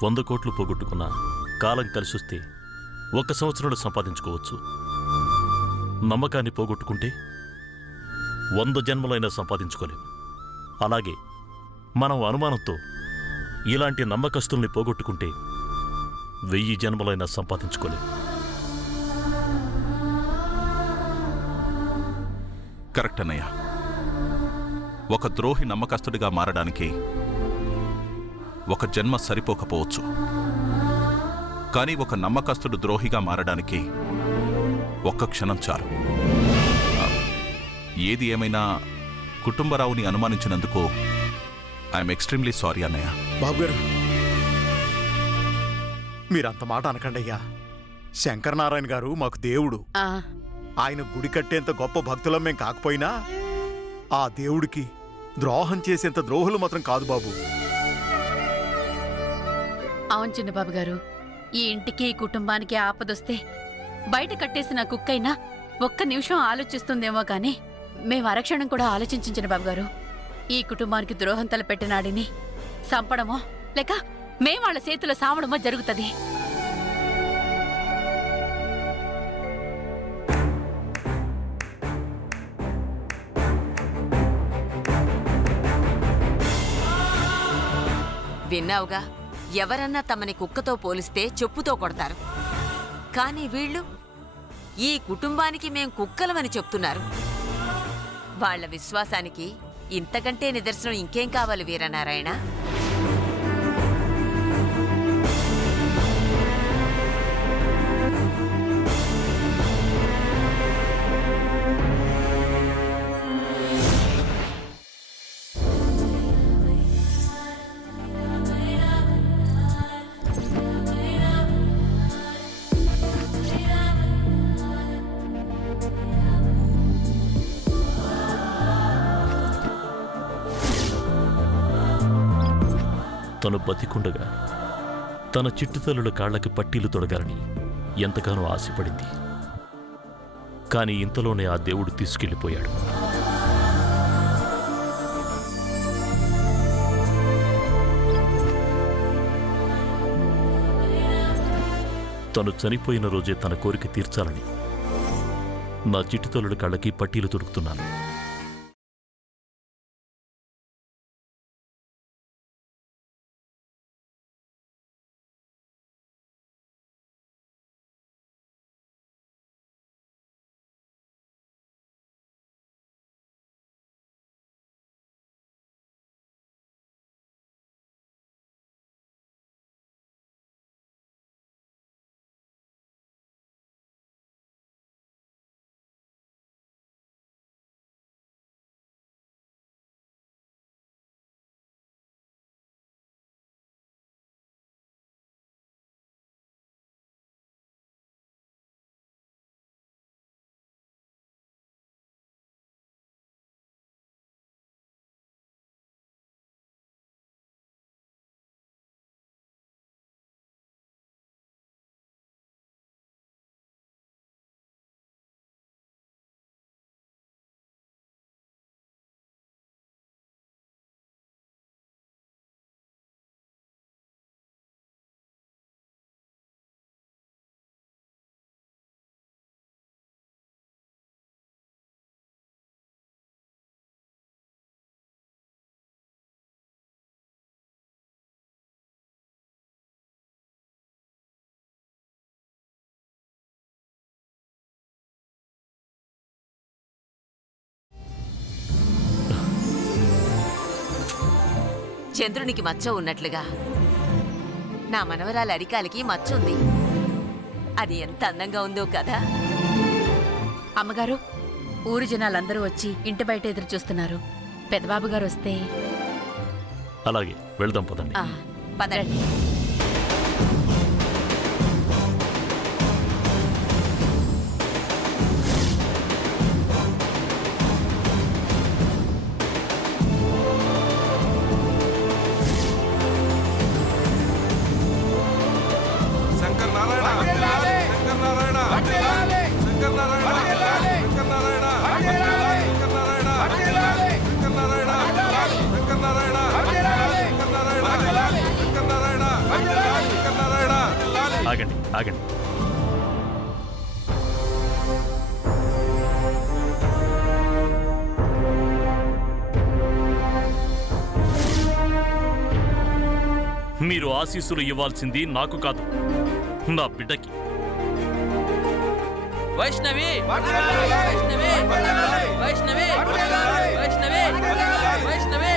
100 కోట్లు పోగొట్టుకున్నా కాలం కలిసొస్తే 1 సంవత్సరంలో సంపాదించుకోవచ్చు. నమ్మకాన్ని పోగొట్టుకుంటే 100 జన్మలైనా సంపాదించుకోలేం. అలాగే మనం అనుమానంతో ఇలాంటి నమ్మకస్తుల్ని పోగొట్టుకుంటే 1000 జన్మలైనా సంపాదించుకోలేం. కరెక్ట్ అన్నయ్య. ఒక ద్రోహి నమ్మకస్తుడిగా మారడానికి 1 జన్మ సరిపోకపోవచ్చు, కానీ ఒక నమ్మకస్తుడు ద్రోహిగా మారడానికి 1 క్షణం చాలు. ఏది ఏమైనా కుటుంబరావుని అనుమానించినందుకు ఐఎమ్ ఎక్స్ట్రీమ్లీ సారీ అన్నయ్య. బాబు గారు, మీరంత మాట అనకండి అయ్యా. శంకరనారాయణ గారు మాకు దేవుడు. ఆయన గుడి కట్టేంత గొప్ప భక్తులం మేం కాకపోయినా ఆ దేవుడికి ద్రోహం చేసేంత ద్రోహులు మాత్రం కాదు బాబు. అవును చిన్నబాబు గారు, ఈ ఇంటికి కుటుంబానికి ఆపదొస్తే బయట కట్టేసిన కుక్కైనా 1 నిమిషం ఆలోచిస్తుందేమో కానీ మేము అరక్షణం కూడా ఆలోచించిన బాబు గారు. ఈ కుటుంబానికి ద్రోహం తలపెట్టినాడిని సంపడమో లేక మేం వాళ్ళ చేతిలో సావడమో జరుగుతుంది. విన్నావుగా, ఎవరన్నా తమని కుక్కతో పోలిస్తే చెప్పుతో కొడతారు. కానీ వీళ్ళు ఈ కుటుంబానికి మేం కుక్కలమని చెప్తున్నారు. వాళ్ల విశ్వాసానికి ఇంతకంటే నిదర్శనం ఇంకేం కావాలి వీరనారాయణ? తను బతికుండగా తన చిట్టుతల్లుల కాళ్లకి పట్టీలు తొడగాలని ఎంతగానో ఆశపడింది. కాని ఇంతలోనే ఆ దేవుడు తీసుకెళ్ళిపోయాడు. తను చనిపోయిన రోజే తన కోరిక తీర్చాలని నా చిట్టుతల్లుల కాళ్ళకి పట్టీలు తొడుగుతున్నాను. చంద్రునికి మచ్చ ఉన్నట్లుగా నా మనవరాలి అరికాలికి మచ్చుంది. అది ఎంత అందంగా ఉందో కదా. అమ్మగారు, ఊరి జనాలందరూ వచ్చి ఇంటి బయట ఎదురు చూస్తున్నారు. పెద్దబాబు గారు వస్తే అలాగే వెళ్దాం పదండి. పదండి. శంకరనారాయణ ఆగండి. మీరు ఆశీస్సులు ఇవ్వాల్సింది నాకు కాదు, నా బిడ్డకి. వైష్ణవి వైష్ణవి వైష్ణవి వైష్ణవి వైష్ణవి వైష్ణవి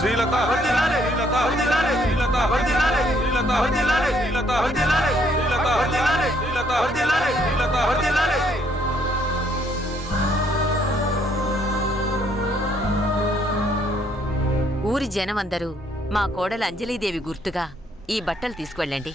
శ్రీలత శ్రీలత శ్రీలత శ్రీలత శ్రీలత శ్రీలత. ఊరి జనమందరూ మా కోడలు అంజలీదేవి గుర్తుగా ఈ బట్టలు తీసుకువెళ్ళండి.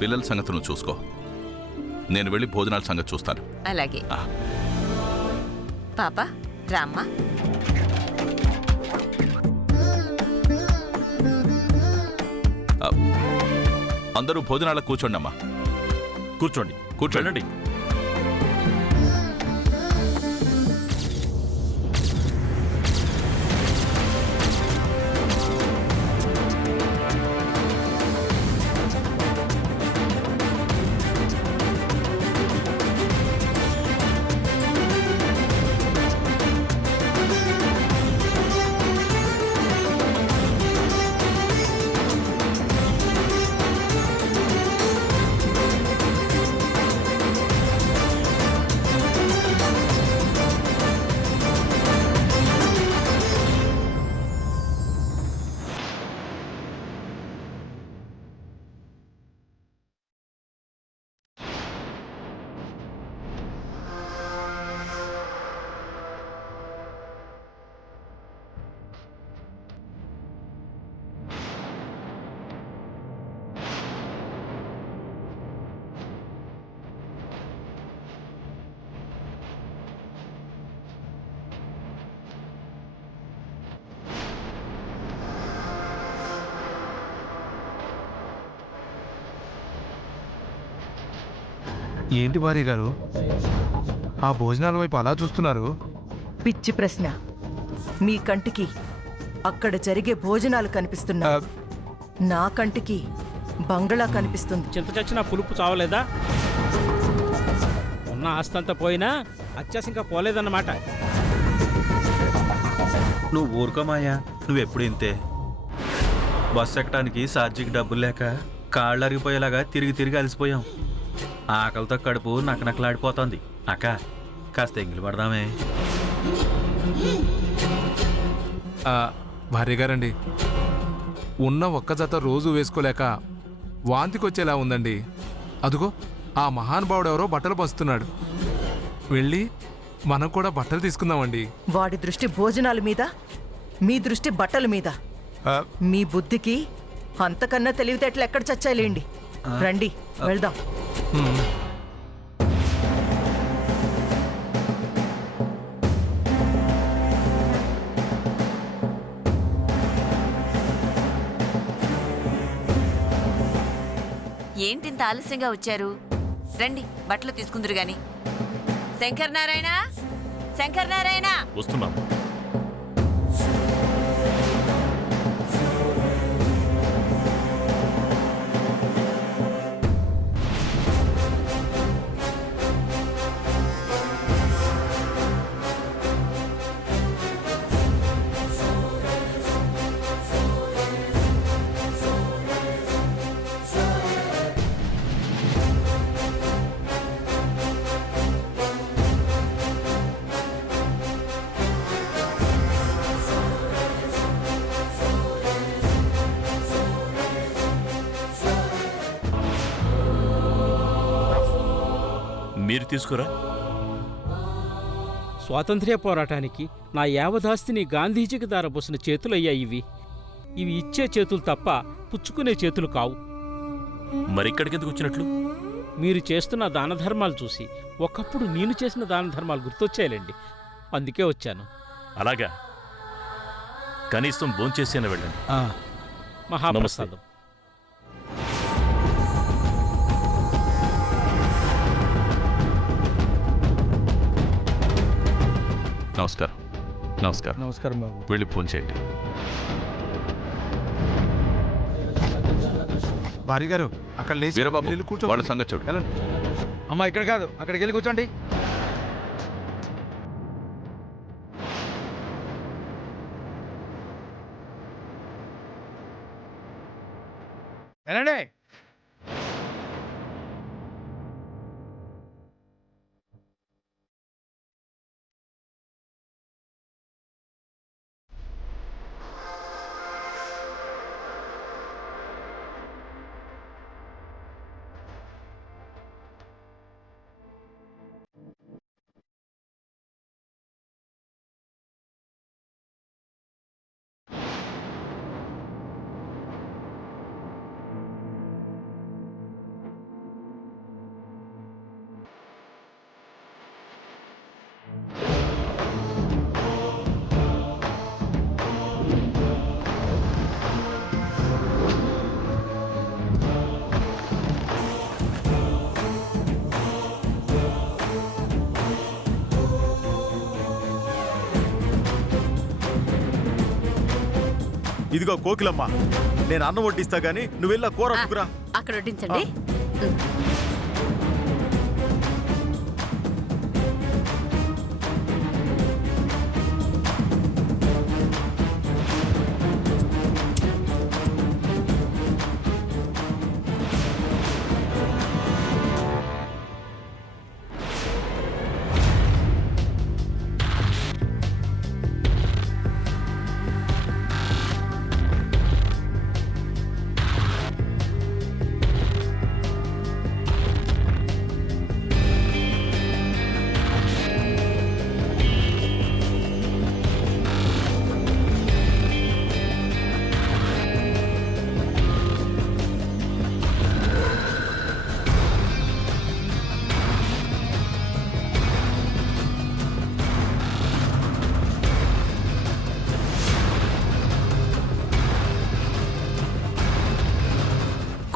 పిల్లల సంగతి నువ్వు చూసుకో, నేను వెళ్ళి భోజనాల సంగతి చూస్తాను. అలాగే పాప రామ్మ. అందరూ భోజనాలకు కూర్చోండి అమ్మా. కూర్చోండి, కూర్చోండి. ఏంటి భార్య గారు ఆ భోజనాల వైపు అలా చూస్తున్నారు? పిచ్చి ప్రశ్న. మీ కంటికి అక్కడ జరిగే భోజనాలు కనిపిస్తున్నా, నా కంటికి బంగళా కనిపిస్తుంది. చింత చచ్చిన పులుపు చావలేదా? ఉన్న ఆస్తంతా పోయినా అత్యాశ ఇంకా పోలేదన్నమాట. నువ్వు ఊరుకోమాయా, నువ్వెప్పుడు ఇంతే. బస్సు ఎక్కడానికి ఛార్జీకి డబ్బులు లేక కాళ్ళు అరిగిపోయేలాగా తిరిగి తిరిగి అలసిపోయాం. ఆకలితో కడుపు నకనకలాడిపోతోంది. అక్క, కాస్త ఎంగిలి పడదామే. భార్య గారండి, ఉన్న ఒక్క జత రోజు వేసుకోలేక వాంతికొచ్చేలా ఉందండి. అదుగో ఆ మహానుభావుడు ఎవరో బట్టలు పంచుతున్నాడు. వెళ్ళి మనం కూడా బట్టలు తీసుకుందామండి. వాడి దృష్టి భోజనాల మీద, మీ దృష్టి బట్టల మీద. మీ బుద్ధికి అంతకన్నా తెలివితేటలు ఎక్కడ చచ్చాయిలేండి. రండి వెళ్దాం. ఏంటింత ఆలస్యంగా వచ్చారు? రండి బట్టలు తీసుకుందరు గాని. శంకర్ నారాయణ, శంకర్ నారాయణ. వస్తున్నాం. మీరు తీసుకురా. స్వాతంత్ర్య పోరాటానికి నా యావదాస్తిని గాంధీజీకి దారపోసిన చేతులయ్యా ఇవి. ఇవి ఇచ్చే చేతులు తప్ప పుచ్చుకునే చేతులు కావు. మరిక్కడికెందుకు వచ్చినట్లు? మీరు చేస్తున్న దాన ధర్మాలు చూసి ఒకప్పుడు నేను చేసిన దాన ధర్మాలు గుర్తొచ్చాయండి. అందుకే వచ్చాను. అలాగా, కనీసం భోంచేసేనా వెళ్ళండి. మహాప్రసాదం. నమస్కారం. నమస్కారం. నమస్కారం బాబు. వెళ్ళి ఫోన్ చేయండి. భార్య గారు అక్కడ లేచి వీరబాబు, వెళ్ళి కూర్చో. వాళ్ళ సంగతి చూడు. వెళ్ళండి. అమ్మా ఇక్కడ కాదు, అక్కడికి వెళ్ళి కూర్చోండి. వెళ్ళండి. ఇదిగో కోకిలమ్మ, నేను అన్నం వడ్డిస్తా గానీ నువ్వు వెళ్ళా కూర అప్పుకురా. అక్కడ వడ్డించండి.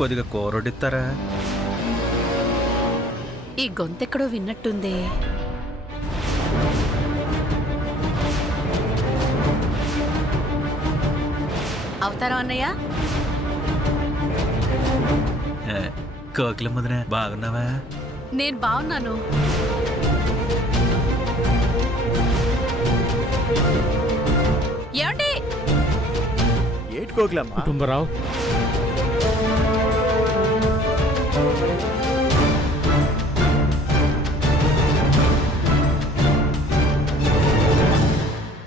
కొద్దిగా కూర వడ్డిస్తారా? ఈ గొంతెక్కడో విన్నట్టుందే. అవతారం అన్నయ్య. కోకిల ముదిన బాగున్నావా? నేను బాగున్నాను. ఏమండి? ఏటి కోకిలమ్మ? కుటుంబరావు,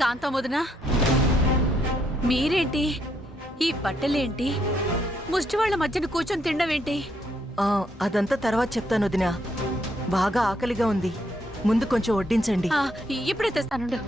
కాంతముదనా, మీరేంటి ఈ బట్టలేంటి? ముష్టి వాళ్ళ మధ్యన కూర్చొని తినడమేంటి? అదంతా తర్వాత చెప్తాను వదినా. బాగా ఆకలిగా ఉంది, ముందు కొంచెం వడ్డించండి. ఇప్పుడే తెస్తానుండు.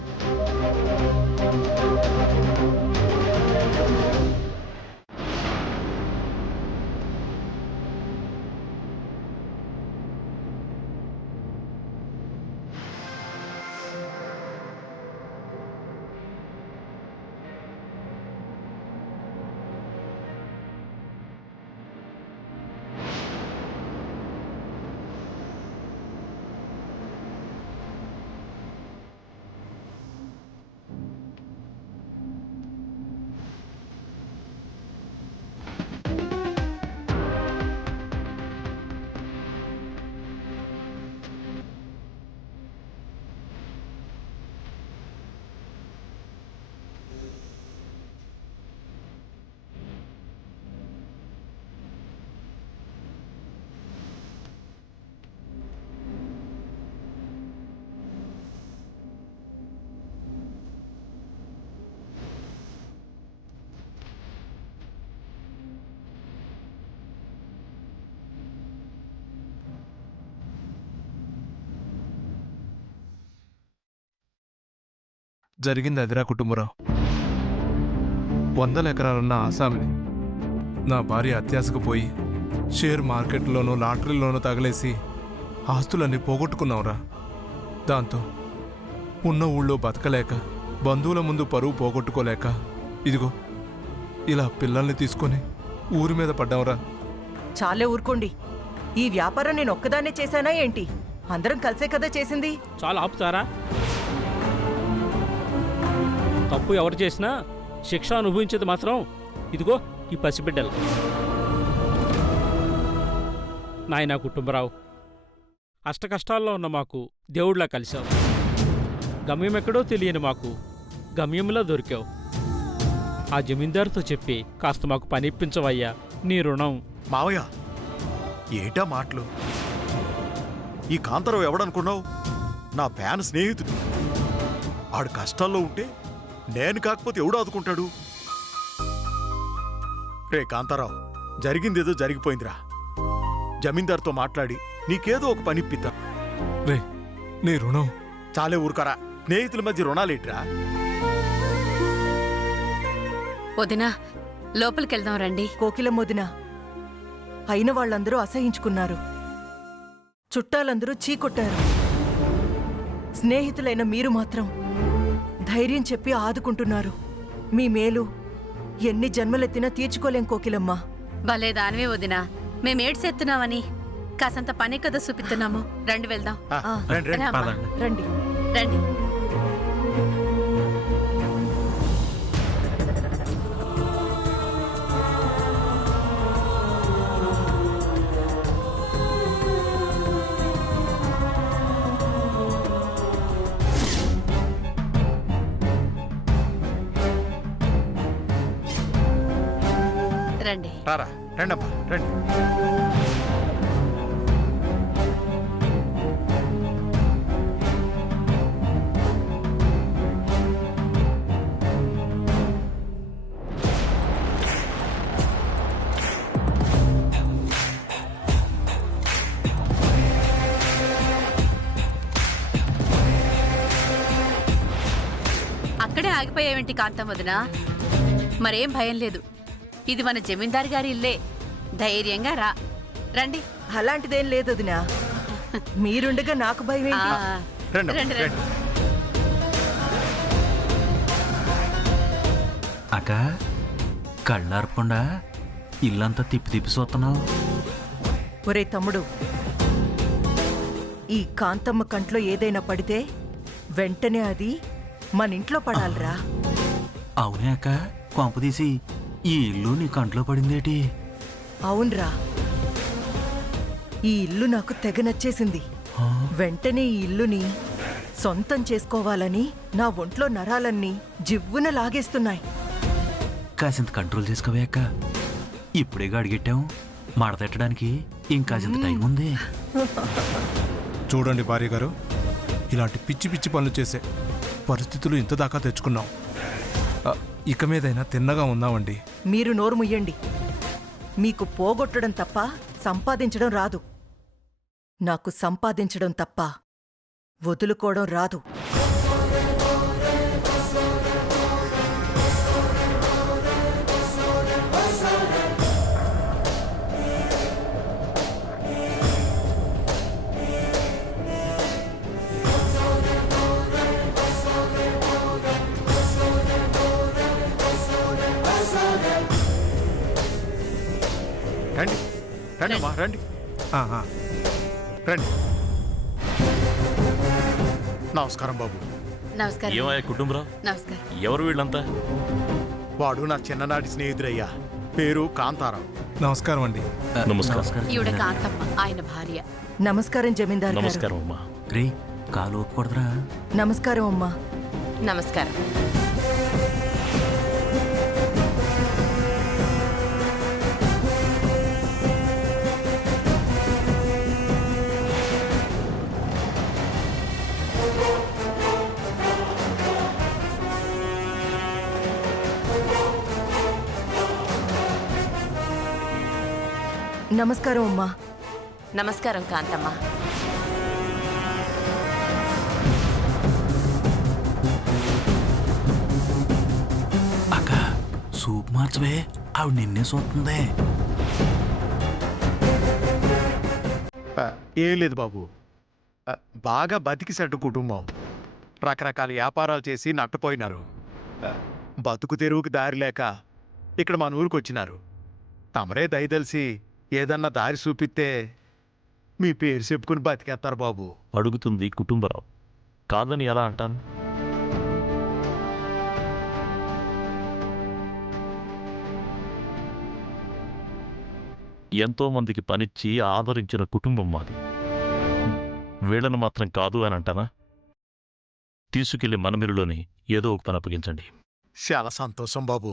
జరిగింది అదిరా కుటుంబరావు. 100 ఎకరాలున్న ఆసామిని నా భార్య అత్యాశకు పోయి షేర్ మార్కెట్లోనూ లాటరీలోనూ తగలేసి ఆస్తులన్నీ పోగొట్టుకున్నావురా. దాంతో ఉన్న ఊళ్ళో బతకలేక, బంధువుల ముందు పరువు పోగొట్టుకోలేక, ఇదిగో ఇలా పిల్లల్ని తీసుకొని ఊరి మీద పడ్డావురా. చాలే ఊరుకోండి. ఈ వ్యాపారం నేను ఒక్కదాన్నే చేశానా ఏంటి? అందరం కలిసే కదా చేసింది. చాలా ఆపుతారా? తప్పు ఎవరు చేసినా శిక్ష అనుభవించేది మాత్రం ఇదిగో ఈ పసిబిడ్డలు. నాయనా కుటుంబరావు, అష్టకష్టాల్లో ఉన్న మాకు దేవుడిలా కలిశావు. గమ్యం ఎక్కడో తెలియని మాకు గమ్యంలా దొరికావు. ఆ జమీందారుతో చెప్పి కాస్త మాకు పని ఇప్పించవయ్యా, నీ రుణం. మావయ్య, ఏటా మాటలు? ఈ కాంతారావు ఎవడనుకున్నావు? నా ప్యాన్ స్నేహితుడు. ఆడు కష్టాల్లో ఉంటే నేను కాకపోతే ఎవడు ఆదుకుంటాడు? రే కాంతారావు, జరిగిందేదో జరిగిపోయిందిరా. జమీందార్తో మాట్లాడి నీకేదో ఒక పని ఇప్పిద్దాం. రే, నీ రుణం. చాలే ఊరుకరా. స్నేహితుల మధ్య రుణాలేట్రా? వదినా, లోపలికెళ్దాం రండి. కోకిలం వదినా, అయిన వాళ్ళందరూ అసహించుకున్నారు. చుట్టాలందరూ చీకొట్టారు. స్నేహితులైన మీరు మాత్రం ధైర్యం చెప్పి ఆదుకుంటున్నారు. మీ మేలు ఎన్ని జన్మలెత్తినా తీర్చుకోలేం కోకిలమ్మ. భలే దానివే వదినా, మేమేడ్సేస్తున్నామని కాసంత పని కదా చూపిస్తున్నాము. రండి వెళ్దాం. ఆ, రండి, రండి. రామ్మా. పదండి. రండి. రండి. రండి. రారా, రండమ్మా, రండి. అక్కడే ఆగిపోయావేంటి కాంతం వదినా? మరేం భయం లేదు. ఇది మన జమీందారు గారి ఇల్లే. ధైర్యంగా రా. రండి. అలాంటిదేం లేదు వదినా. మీరుండగా నాకు భయం ఆ, ఏంటి? రండి, రండి, రండి. రండి. అక్క, కళ్ళార్పకుండా ఇల్లంతా తిప్పి తిప్పి చూస్తున్నావు. ఒరే తమ్ముడు, ఈ కాంతమ్మ కంట్లో ఏదైనా పడితే వెంటనే అది మన ఇంట్లో పడాలిరా. అవునే అక్క, కొంపదీసి ఈ ఇల్లు నీ కంట్లో పడిందేటి? అవునరా, ఈ ఇల్లు నాకు తెగ నచ్చేసింది. వెంటనే ఈ ఇల్లుని సొంతం చేసుకోవాలని నా ఒంట్లో నరాలన్నీ జివ్వున లాగేస్తున్నాయి. కాసింత కంట్రోల్ చేసుకోవే అక్క. ఇప్పుడేగా అడిగెట్టాం, మడతెట్టడానికి ఇంకాసింత టైం ఉంది. చూడండి భార్య గారు, ఇలాంటి పిచ్చి పిచ్చి పనులు చేసే పరిస్థితులు ఇంత దాకా తెచ్చుకున్నాం. ఇక మీదైనా తిన్నగా ఉందామండి. మీరు నోరు ముయ్యండి. మీకు పోగొట్టడం తప్ప సంపాదించడం రాదు. నాకు సంపాదించడం తప్ప వదులుకోవడం రాదు. రండి, రండి అమ్మా, రండి, ఆహా. రండి. నమస్కారం బాబు. నమస్కారం. ఏమయ్యా కుటుంబరావు? నమస్కారం. ఎవరు వీళ్ళంతా? వాడు నా చిన్ననాటి స్నేహితుడయ్యా. పేరు కాంతారావు. నమస్కారం అండి. నమస్కారం. ఈవిడ కాంతమ్మ, ఆయన భార్య. నమస్కారం జమీందార్ గారు. నమస్కారం అమ్మా. రే, కాలు ఒప్పుకూడదురా. నమస్కారం అమ్మా. నమస్కారం. నమస్కారం అమ్మా. నమస్కారం కాంతమ్మ. చూపు మార్చవే, ఆవిడ నిన్నే చూస్తుంది. ఏం లేదు బాబు, బాగా బతికి సెట్టు కుటుంబం. రకరకాల వ్యాపారాలు చేసి నట్టపోయినారు. బతుకు తెరువుకి దారి లేక ఇక్కడ మన ఊరికి వచ్చినారు. తమరే దయదలిసి ఏదన్నా దారి చూపిస్తే మీ పేరు చెప్పుకుని బతికేస్తారు బాబు. అడుగుతుంది కుటుంబరావు. కాదని ఎలా అంటాను? ఎంతో మందికి పనిచ్చి ఆదరించిన కుటుంబం మాది. వీళ్ళను మాత్రం కాదు అని అంటానా? తీసుకెళ్లి మనమిరులోని ఏదో ఒక పని అప్పగించండి. చాలా సంతోషం బాబు.